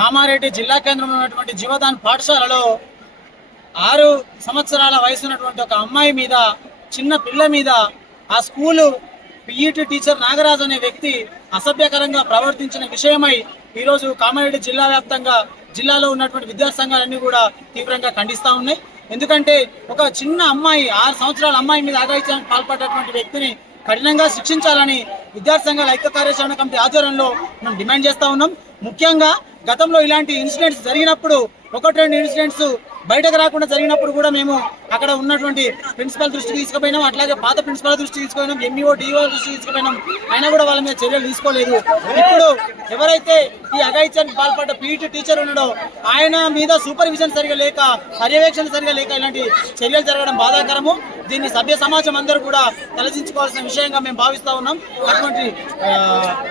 కామారెడ్డి జిల్లా కేంద్రంలో ఉన్నటువంటి జీవదాన్ పాఠశాలలో ఆరు సంవత్సరాల వయసు ఉన్నటువంటి ఒక అమ్మాయి మీద చిన్న పిల్ల మీద ఆ స్కూలు పిఈటి టీచర్ నాగరాజు అనే వ్యక్తి అసభ్యకరంగా ప్రవర్తించిన విషయమై ఈరోజు కామారెడ్డి జిల్లా వ్యాప్తంగా జిల్లాలో ఉన్నటువంటి విద్యా సంఘాలన్నీ కూడా తీవ్రంగా ఖండిస్తూ ఉన్నాయి. ఎందుకంటే ఒక చిన్న అమ్మాయి ఆరు సంవత్సరాల అమ్మాయి మీద ఆగాయిత్యానికి పాల్పడ్డటువంటి వ్యక్తిని కఠినంగా శిక్షించాలని విద్యార్థి సంఘాల ఐక్య కార్యాచరణ కమిటీ ఆధ్వర్యంలో మనం డిమాండ్ చేస్తూ ఉన్నాం. ముఖ్యంగా గతంలో ఇలాంటి ఇన్సిడెంట్స్ జరిగినప్పుడు ఒకటి రెండు ఇన్సిడెంట్స్ బయటకు రాకుండా జరిగినప్పుడు కూడా మేము అక్కడ ఉన్నటువంటి ప్రిన్సిపల్ దృష్టికి తీసుకుపోయినాం. అట్లాగే పాత ప్రిన్సిపల్ దృష్టికి తీసుకుపోయినాం. ఎంఈఓ డిఓ దృష్టికి తీసుకుపోయినాం. అయినా కూడా వాళ్ళ మీద చర్యలు తీసుకోలేదు. ఇప్పుడు ఎవరైతే ఈ అఘాయిత్యానికి పాల్పడ్డ పీఈటీ టీచర్ ఉన్నాడో ఆయన మీద సూపర్విజన్ సరిగా లేక పర్యవేక్షణ సరిగా లేక ఇలాంటి చర్యలు జరగడం బాధాకరము. దీన్ని సభ్య సమాజం అందరూ కూడా తలదించుకోవాల్సిన విషయంగా మేము భావిస్తూ ఉన్నాం. అటువంటి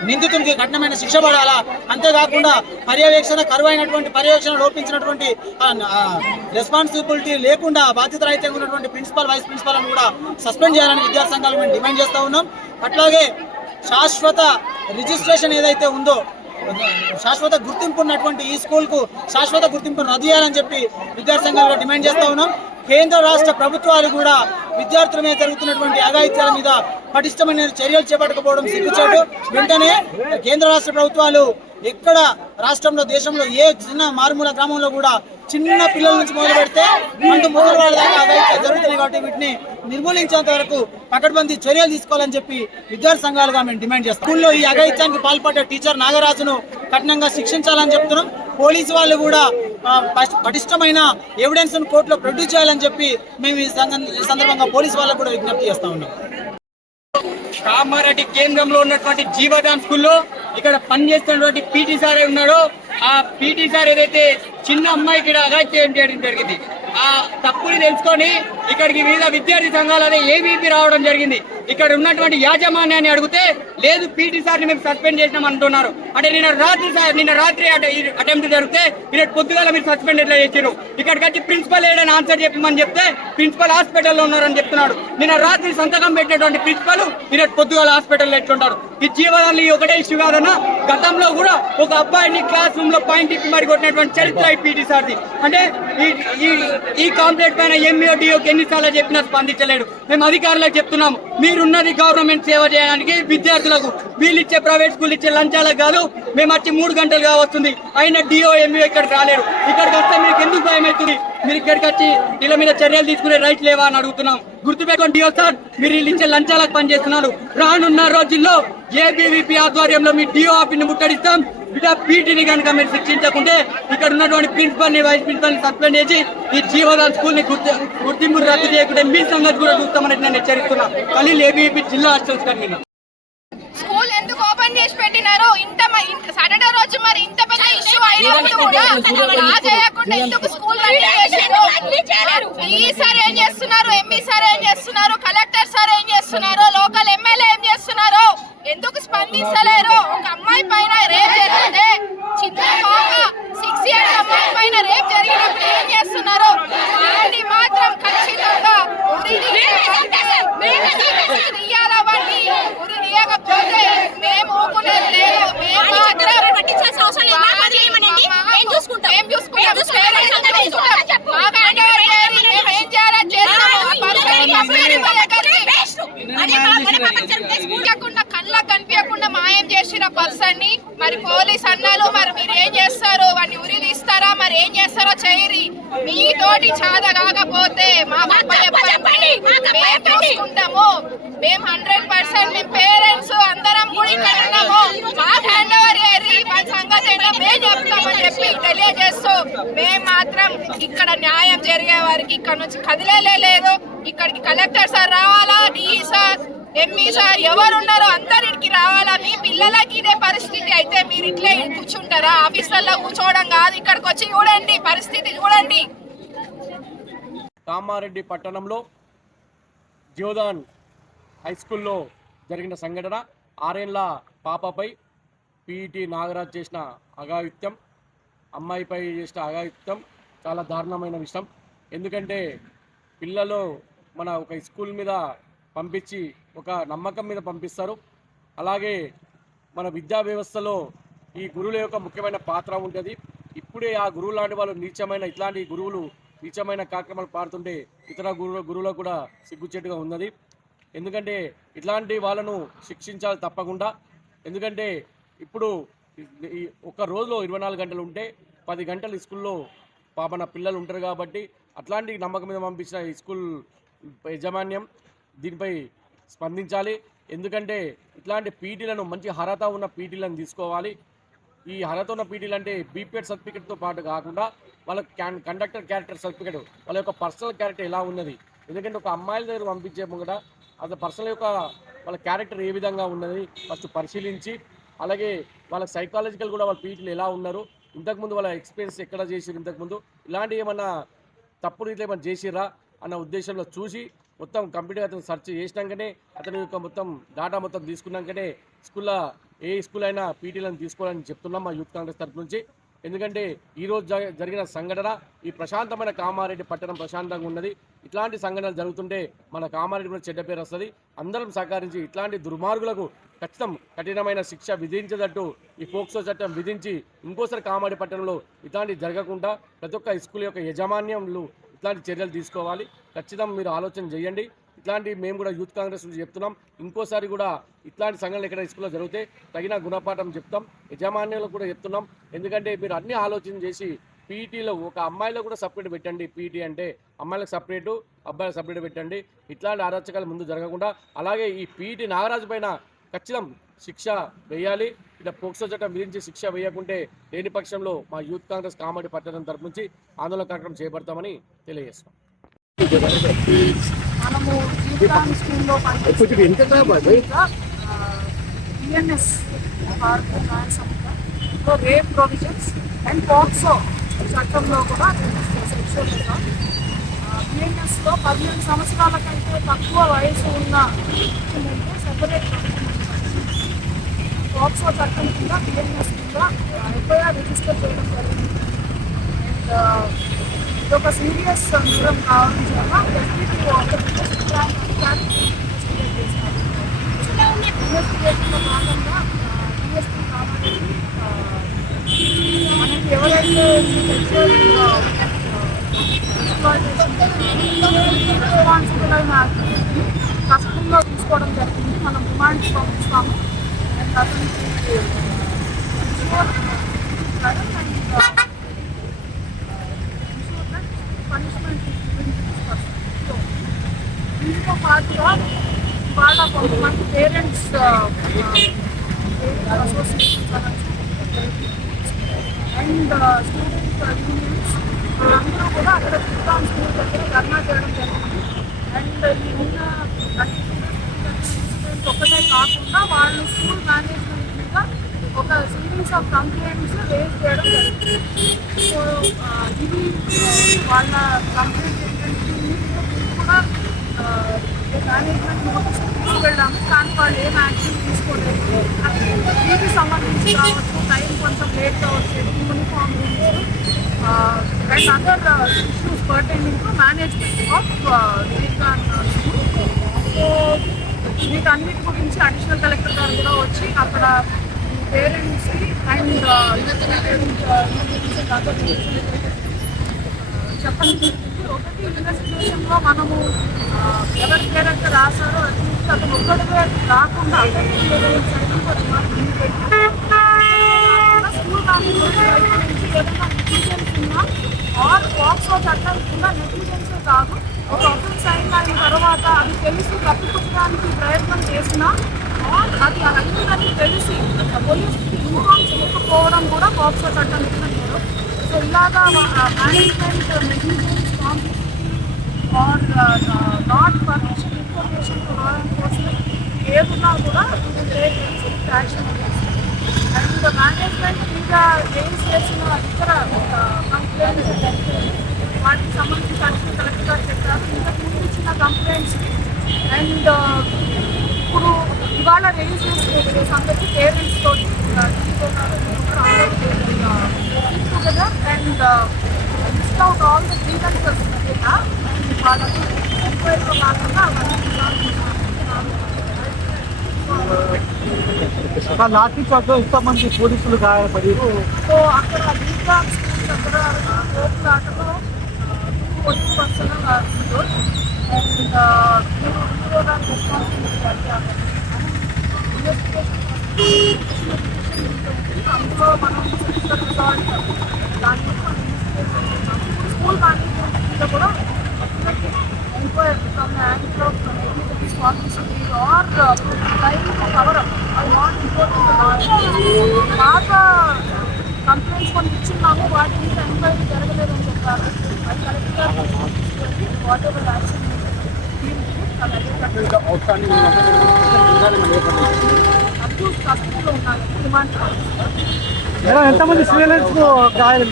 నిందితునికి కఠినమైన శిక్ష పడాలా? అంతేకాకుండా పర్యవేక్షణ కరువైనటువంటి పర్యవేక్షణ లోపించినటువంటి రెస్పాన్సిబిలిటీ లేకుండా బాధ్యత రహితంగా ఉన్నటువంటి ప్రిన్సిపల్ వైస్ ప్రిన్సిపల్ కూడా సస్పెండ్ చేయాలని విద్యార్థి సంఘాలు మేము డిమాండ్ చేస్తూ ఉన్నాం. అట్లాగే శాశ్వత రిజిస్ట్రేషన్ ఏదైతే ఉందో శాశ్వత గుర్తింపు ఉన్నటువంటి ఈ స్కూల్కు శాశ్వత గుర్తింపును రద్దు చేయాలని చెప్పి విద్యార్థి సంఘాలు డిమాండ్ చేస్తూ ఉన్నాం. కేంద్ర రాష్ట్ర ప్రభుత్వాలు కూడా విద్యార్థుల మీద జరుగుతున్నటువంటి అఘాయిత్యాల మీద పటిష్టమైన చర్యలు చేపట్టకపోవడం సిగ్గుచాటు. వెంటనే కేంద్ర రాష్ట్ర ప్రభుత్వాలు ఎక్కడ రాష్ట్రంలో దేశంలో ఏ చిన్న మారుమూల గ్రామంలో కూడా చిన్న పిల్లల నుంచి మొదలు పెడితే అంటూ మూలవాళ్ళ వాళ్ళ దాకా అఘాయిత్యాలు జరుగుతున్నాయి కాబట్టి వీటిని నిర్మూలించేంత వరకు పకడ్బందీ చర్యలు తీసుకోవాలని చెప్పి విద్యార్థి సంఘాలుగా మేము డిమాండ్ చేస్తాం. స్కూల్లో ఈ అఘాయిత్యానికి పాల్పడ్డ టీచర్ నాగరాజును కఠినంగా శిక్షించాలని చెప్తున్నాం. పోలీసు వాళ్ళు కూడా పటిష్టమైన ఎవిడెన్స్ కోర్టులో ప్రొడ్యూస్ చేయాలని చెప్పి మేము ఈ ఈ సందర్భంగా పోలీసు వాళ్ళకు కూడా విజ్ఞప్తి చేస్తా ఉన్నాం. కామారెడ్డి కేంద్రంలో ఉన్నటువంటి జీవదాన్ స్కూల్లో ఇక్కడ పనిచేస్తున్నటువంటి పీటీ సార్ ఉన్నాడో ఆ పీటీ సార్ ఏదైతే చిన్న అమ్మాయికి ఇక్కడ అగాత్యం చేయడం జరిగింది. ఆ తప్పుని తెలుసుకొని ఇక్కడికి వివిధ విద్యార్థి సంఘాలు అదే ఏబీపీ రావడం జరిగింది. ఇక్కడ ఉన్నటువంటి యాజమాన్యాన్ని అడిగితే లేదు పీటీ సార్ని మేము సస్పెండ్ చేసినాం అంటున్నారు. అంటే నిన్న రాత్రి సార్ నిన్న రాత్రి అటెంప్ట్ జరిగితే నిన్న పొద్దుగాల మీరు సస్పెండ్ ఎట్లా చేసారు ఇక్కడికి వచ్చి ప్రిన్సిపల్ ఏడని ఆన్సర్ చెప్పమని చెప్తే ప్రిన్సిపల్ హాస్పిటల్లో ఉన్నారని చెప్తున్నాడు. నిన్న రాత్రి సంతకం పెట్టినటువంటి ప్రిన్సిపల్ నిన్న పొద్దుగాల హాస్పిటల్లో ఎట్లుంటారు ఈ జీవనాన్ని ఒకటే ఇష్యూ కాదన్నా గతంలో కూడా ఒక అబ్బాయిని క్లాస్ రూమ్లో పాయింట్ ఇప్పి మరి కొట్టినటువంటి చరిత్ర పీటీసార్ది సార్ది. అంటే ఈ ఈ ఈ కాంప్లైంట్ పైన ఎంఈఓ డిఓకి ఎన్నిసార్లు చెప్పినా స్పందించలేడు. మేము అధికారులకు చెప్తున్నాం మీరున్నది గవర్నమెంట్ సేవ చేయడానికి విద్యార్థులకు వీళ్ళు ఇచ్చే ప్రైవేట్ స్కూల్ ఇచ్చే లంచాలకు కాదు మేము వచ్చి మూడు గంటలుగా వస్తుంది అయినా డిఓ ఎంఈఓ ఇక్కడికి రాలేరు. ఇక్కడికి వస్తే మీకు ఎందుకు భయం అవుతుంది మీరు ఇక్కడికి వచ్చి వీళ్ళ మీద చర్యలు తీసుకునే రైట్ లేవా అని అడుగుతున్నాం గుర్తుపెట్టుకోండి డిఓ సార్. మీరు వీళ్ళు ఇచ్చే లంచాలకు పనిచేస్తున్నారు. రానున్న రోజుల్లో ఏబీవీపీ ఆధ్వర్యంలో మీ డిఓ ఆఫీని ముట్టడిస్తాం. ఇట పీటీని కనుక మీరు శిక్షించకుంటే ఇక్కడ ఉన్నటువంటి ప్రిన్సిపల్ని వైస్ ప్రిన్సిపల్ని సస్పెండ్ చేసి ఈ జీవదాన్ స్కూల్ని గుర్తు గుర్తింపు రద్దు చేయకుంటే మీ సంగతి కూడా చూస్తామని నేను హెచ్చరిస్తున్నా. ఖలీల్ ఏబీవీపీ జిల్లా హాస్టల్స్ కన్వీనర్ స్కూల్ ఎందుకు ఓపెన్ చేసి పెట్టినారు ఇంత మ- ఇంత సాటర్డే రోజు మరి ఇంత పెద్ద ఇష్యూ అయినప్పుడు కూడా లా చేయకుండా ఎందుకు స్కూల్ రన్నింగ్ చేశారు ఈసారి ఏం చేస్తున్నారు ఎంపీ సార్ ఏం చేస్తున్నారు కలెక్టర్ సార్ ఏం చేస్తున్నారు లోకల్ ఎమ్మెల్యే ఏం చేస్తున్నారు ఎందుకు స్పందిస్తలేరు ఒక అమ్మాయి పైన రేప్ జరిగితే చిన్న పాప సిక్స్ ఇయర్స్ అమ్మాయి పైన రేప్ జరిగినప్పుడు ఏం చేస్తున్నారు వాటిని మాత్రం ఖచ్చితంగా ఉరి తీయాలి. తీయాలా వాటిని ఉరి తీయకపోతే మేము ఊరుకునేది లేదు మేము మాత్రం పట్టించాల్సిన అవసరం లేదు. మా పని ఏమనండి? మేము చూసుకుంటాం. మేము చూసుకుంటాం. మేము చూసుకుంటాం. పేరెంట్స్ అందరూ మేము చూసుకుంటాం. చెప్పు. మాకు అండగా చేయాలి. మేము ఏం చేయాలో చేస్తాము. ఆ పర్సన్ పంపిణీ వాళ్ళకి బెస్ట్. అదే మా మన పాపం జరిగితే స్కూల్ కనిపించకుండా కళ్ళకు కనిపించకుండా మాయం చేసిన పర్సన్ని మరి పోలీస్ అన్నాలు మరి మీరు ఏం చేస్తారు వాడిని ఉరి తీస్తారా మరి ఏం చేస్తారో చేయరి మీతోటి చాద కాకపోతే మా అప్ప చెప్పండి మేము చూసుకుంటాము మేము హండ్రెడ్ పర్సెంట్ మేము పేరెంట్స్ అందరం కూడా ఇక్కడ ఉన్నాము మాకు హ్యాండ్ ఓవర్ చేయరి మన సంగతి ఏంటో మేము చెప్తామని చెప్పి తెలియజేస్తూ మేము మాత్రం ఇక్కడ న్యాయం జరిగే వారికి ఇక్కడ నుంచి కదిలేలేదు ఇక్కడికి కలెక్టర్ సార్ రావాలా? డిఈ సార్ ఎంఈ సార్ ఎవరు ఉన్నారో అందరికి రావాలా? మీ పిల్లలకి ఇదే పరిస్థితి. అయితే మీరు ఇట్లే కూర్చుంటారా? ఆఫీసులలో కూర్చోవడం కాదు. ఇక్కడికి వచ్చి చూడండి పరిస్థితి చూడండి. కామారెడ్డి పట్టణంలో జియోదాన్ హై స్కూల్లో జరిగిన సంఘటన. ఆరేళ్ళ పాపపై పీఈటీ నాగరాజ్ చేసిన అఘాయుత్యం అమ్మాయిపై చేసిన అఘాయుత్యం చాలా దారుణమైన విషయం. ఎందుకంటే పిల్లలు మన ఒక స్కూల్ మీద పంపించి ఒక నమ్మకం మీద పంపిస్తారు. అలాగే మన విద్యా వ్యవస్థలో ఈ గురువుల యొక్క ముఖ్యమైన పాత్ర ఉంటుంది. ఇప్పుడే ఆ గురువు లాంటి వాళ్ళు నీచమైన ఇట్లాంటి గురువులు నీచమైన కార్యక్రమాలు పాడుతుంటే ఇతర గురువు గురువులకు కూడా సిగ్గుచేటుగా ఉన్నది. ఎందుకంటే ఇట్లాంటి వాళ్ళను శిక్షించాలి తప్పకుండా. ఎందుకంటే ఇప్పుడు ఈ- ఒక్క రోజులో ఇరవై నాలుగు గంటలు ఉంటే పది గంటలు స్కూల్లో పాపన పిల్లలు ఉంటారు కాబట్టి అట్లాంటి నమ్మకం మీద పంపించిన స్కూల్ యాజమాన్యం దీనిపై స్పందించాలి. ఎందుకంటే ఇట్లాంటి పీటీలను మంచి అర్హత ఉన్న పీటీలను తీసుకోవాలి. ఈ అర్హత ఉన్న పీటీలు అంటే బీపీఎడ్ సర్టిఫికేట్తో పాటు కాకుండా వాళ్ళ కండక్టర్ క్యారెక్టర్ సర్టిఫికేట్ వాళ్ళ యొక్క పర్సనల్ క్యారెక్టర్ ఎలా ఉన్నది. ఎందుకంటే ఒక అమ్మాయిల దగ్గర పంపించే ముంగట అది పర్సనల్ యొక్క వాళ్ళ క్యారెక్టర్ ఏ విధంగా ఉన్నది ఫస్ట్ పరిశీలించి అలాగే వాళ్ళ సైకాలజికల్ కూడా వాళ్ళ పీటీలు ఎలా ఉన్నారు ఇంతకుముందు వాళ్ళ ఎక్స్పీరియన్స్ ఎక్కడ చేసిరు ఇంతకుముందు ఇలాంటి ఏమన్నా తప్పుడు ఇట్లా ఏమైనా చేసిర్రా అన్న ఉద్దేశంలో చూసి మొత్తం కంప్యూటర్ అతను సెర్చ్ చేసినాకనే అతని యొక్క మొత్తం డేటా మొత్తం తీసుకున్నాకనే స్కూల్లో ఏ స్కూల్ అయినా పీటీలను తీసుకోవాలని చెప్తున్నాం మా యూత్ కాంగ్రెస్ తరఫు నుంచి. ఎందుకంటే ఈరోజు జ- జరిగిన సంఘటన ఈ ప్రశాంతమైన కామారెడ్డి పట్టణం ప్రశాంతంగా ఉన్నది. ఇట్లాంటి సంఘటనలు జరుగుతుంటే మన కామారెడ్డి కూడా చెడ్డ పేరు వస్తుంది. అందరం సహకరించి ఇట్లాంటి దుర్మార్గులకు ఖచ్చితం కఠినమైన శిక్ష విధించేటట్టు ఈ పోక్సో చట్టం విధించి ఇంకోసారి కామారెడ్డి పట్టణంలో ఇట్లాంటి జరగకుండా ప్రతి ఒక్క స్కూల్ యొక్క యజమాన్యంలో ఇట్లాంటి చర్యలు తీసుకోవాలి. ఖచ్చితంగా మీరు ఆలోచన చేయండి. ఇట్లాంటి మేము కూడా యూత్ కాంగ్రెస్ నుంచి చెప్తున్నాం. ఇంకోసారి కూడా ఇట్లాంటి సంఘటనలు ఎక్కడ స్కూల్లో జరిగితే తగిన గుణపాఠం చెప్తాం. యజమాన్యులకు కూడా చెప్తున్నాం. ఎందుకంటే మీరు అన్ని ఆలోచన చేసి పీఈటీలో ఒక అమ్మాయిలో కూడా సపరేట్ పెట్టండి. పీఈటీ అంటే అమ్మాయిలకు సపరేటు అబ్బాయిలకు సపరేట్ పెట్టండి. ఇట్లాంటి అరాచకాలు ముందు జరగకుండా అలాగే ఈ పీఈటీ నాగరాజు పైన ఖచ్చితం శిక్ష వేయాలి. ఇలా పోక్సో చట్టం విధించి శిక్ష వేయకుంటే లేని పక్షంలో మా యూత్ కాంగ్రెస్ కామెడీ పట్టణం తరపు నుంచి ఆందోళన కార్యక్రమం చేపడతామని తెలియజేస్తాం మనము జీవితాన్ని స్కూల్లో న్యాయ సంస్థ. రేప్ ప్రొవిజన్స్ అండ్ పాక్సో చట్టంలో కూడా సెక్షువల్ బిఎన్ఎస్లో పదిహేను సంవత్సరాల కంటే తక్కువ వయసు ఉన్న సెపరేట్ పాక్సో చట్టం కింద బిఎన్ఎస్ కింద ఎఫ్ఐఆర్ రిజిస్టర్ చేయడం జరిగింది. అండ్ ఇది ఒక సీరియస్ నేరం కావడం వల్ల ఎస్పీటీ ఆంధ్రప్రదేశ్ క్రైమ్ ఇన్వెస్టిగేట్ చేశారు ఇన్వెస్టిగేషన్లో భాగంగా డిఎస్పీ కాబట్టి మనకి ఎవరైతే రెస్పాన్సిబుల్ అయిన తీసుకోవడం జరిగింది మనం రిమాండ్ పంపిస్తాము అండ్ అతనికి అండ్ పనిష్మెంట్ దీంతో పాటుగా వాళ్ళ కొంతమంది parents associations and student unions అందరూ కూడా అక్కడ తిరుగాం స్కూల్ దగ్గర ధర్నా చేయడం జరిగింది అండ్ ఈ ఉన్న ఇన్సిడెంట్ ఒకటే కాకుండా వాళ్ళు స్కూల్ మేనేజ్మెంట్ మీద ఒక సిరీస్ ఆఫ్ కంప్లైంట్స్ రేజ్ చేయడం జరిగింది. సో ఇది వాళ్ళ కంప్లైంట్ ఏంటంటే కూడా మేనేజ్మెంట్ నోటీస్ తీసుకెళ్ళాము కానీ వాళ్ళు ఏం యాక్షన్ తీసుకోలేదు. దీనికి సంబంధించి కావచ్చు టైం కొంచెం లేట్ కావచ్చు uniform and other issues pertaining to management of Srikanth so వీటన్నిటి గురించి అడిషనల్ కలెక్టర్ గారు కూడా వచ్చి అక్కడ పేరెంట్స్కి అండ్ చెప్పండి జరిగింది. ఒకటి ఇన్వెస్టిగేషన్లో మనము ఎవరి పేరెంట్ రాశారో అది అతను ఒక్కడిగా రాకుండా స్కూల్ కాంపిటీషన్ నుంచి ఏదైనా నెగ్లిజెన్స్ ఉన్నా ఆర్ బాక్స్ చట్టం నెగ్లిజెన్స్ కాదు ఒక అఫెన్స్ అయిన అయిన తర్వాత అది తెలుసు తప్పిపుచ్చడానికి ప్రయత్నం చేసినా అది అయిందని తెలిసి పోలీసుకి ఇన్ఫార్మ్ చేయకపోవడం కూడా బాక్స్ చట్టం కింద సో ఇలాగా management negligence competition or not permission information to law enforcement ఏదున్నా కూడా యాక్షన్ అండ్ మేనేజ్మెంట్ మీద రేస్ చేసిన ఇతర కంప్లైంట్స్ వాటికి సంబంధించి అడిషనల్ కలెక్టర్ గారు చెప్పారు ఇంతకు ముందు ఇచ్చిన కంప్లైంట్స్ అండ్ రేస్ చేసిన సంగతి పేరెంట్స్ తోటి together and list out all the grievances వాళ్ళకి ఎంక్వైరీలో కాకుండా లాఠీ చార్జ్ ఎంతమంది పోలీసులు గాయపడి సో అక్కడ ఇంకా దగ్గర కోపులాటలో పోలీస్ పర్సన్ అండ్ మీరు మీరు దానికి రెస్పాన్సిబిలిటీ అడిగారు అందులో మనం ఫిజికల్ మనం స్కూల్ మేనేజ్మెంట్ కూడా enquiry from the angle of or time cover అది నాట్ ఇంపార్టెంట్ పాత కంప్లైంట్స్ కొన్ని ఇచ్చున్నాము వాటి మీద ఎంక్వైరీ జరగలేదని చెప్పారు అది collector whatever action abuse కస్టడీలో ఉన్నాయి రిమాండ్ మేడం ఎంతమంది స్టూడెంట్స్ గాయాలు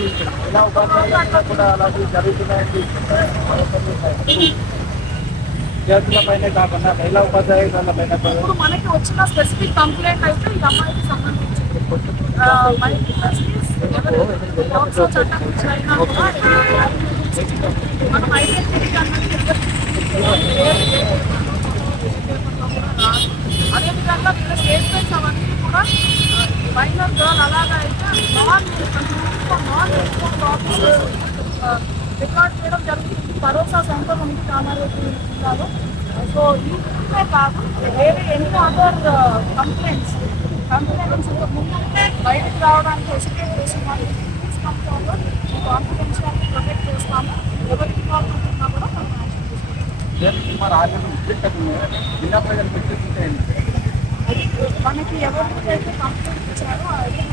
విద్యార్థులపైనే కాకుండా మహిళా ఉపాధ్యాయులపైన ఇప్పుడు మనకి వచ్చిన స్పెసిఫిక్ కంప్లైంట్ అయితే ఈ అమ్మాయికి సంబంధించింది. ఆ, మనకి justice ఎవరు పోక్సో చట్టం నుంచి అయినా కూడా మనం ఐడెంటిటీ అన్నది అదేవిధంగా వీళ్ళ స్టేట్మెంట్స్ అవన్నీ కూడా మైనర్ గర్ల్ అలాగా అయితే నాన్ నాన్ రికార్డ్ చేయడం జరుగుతుంది. భరోసా సెంటర్ ఉంది కామారెడ్డి జిల్లాలో. సో ఈ గురించే కాదు వేరే ఎన్నో అదర్ కంప్లైంట్స్ కంప్లైంట్స్ ముందు బయటకు రావడానికి ఎస్కేప్ చేసిన వాళ్ళు కాన్ఫిడెన్షియల్ ప్రొటెక్ట్ చేస్తాము. ఎవరికి ఇన్వాల్వ్మెంట్ ఉన్నా కూడా మనం యాక్షన్ తీసుకుంటాం జిల్లా ప్రజలు పెట్టుకుంటే మనకి ఎవరు ఎవరికైతే కంప్లైంట్ ఇచ్చారో అది